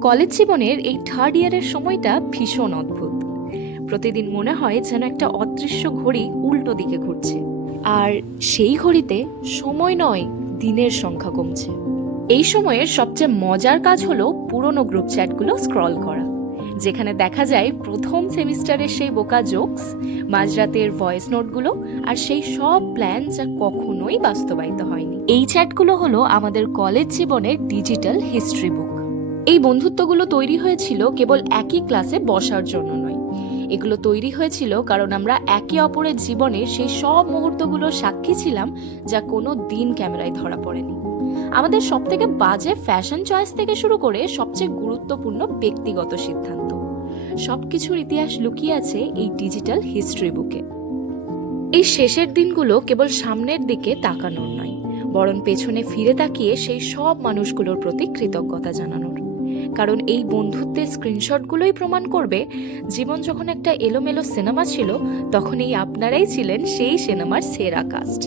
College জীবনের এই third ইয়ারের সময়টা ভীষণ অদ্ভুত। প্রতিদিন মনে হয় যেন একটা অদৃশ্য ঘড়ি উল্টো দিকে ঘুরছে। আর সেই ঘড়িতে সময় নয়, দিনের সংখ্যা কমছে। এই সময়ের সবচেয়ে মজার কাজ হলো পুরনো গ্রুপ চ্যাটগুলো স্ক্রল করা, যেখানে দেখা যায় প্রথম সেমিস্টারের সেই বোকা জোকস মাঝরাতের ভয়েস নোটগুলো আর সেই সব প্ল্যান যা কখনোই বাস্তবায়িত হয়নি। এই চ্যাটগুলো হলো আমাদের কলেজ জীবনের ডিজিটাল হিস্ট্রি বুক এই বন্ধুত্বগুলো তৈরি হয়েছিল কেবল একই ক্লাসে বসার জন্য নয়। এগুলো তৈরি হয়েছিল কারণ আমরা একে অপরের জীবনের সেই সব মুহূর্তগুলো সাক্ষী ছিলাম যা কোনো দিন ক্যামেরায় ধরা পড়েনি। আমাদের সব থেকে বাজে ফ্যাশন চয়েস থেকে শুরু করে সবচেয়ে গুরুত্বপূর্ণ ব্যক্তিগত সিদ্ধান্ত। সব কিছুর ইতিহাস লুকিয়ে আছে এই ডিজিটাল হিস্ট্রি বুকে এই শেষের দিনগুলো কেবল সামনের দিকে তাকানোর নয়, বরং পেছনে ফিরে তাকিয়ে সেই সব মানুষগুলোর প্রতি কৃতজ্ঞতা জানানোর। কারণ এই বন্ধুত্বের স্ক্রিনশটগুলোই প্রমাণ করবে জীবন যখন একটা এলোমেলো সিনেমা ছিল, তখন এই আপনারাই ছিলেন সেই সিনেমার সেরা কাস্ট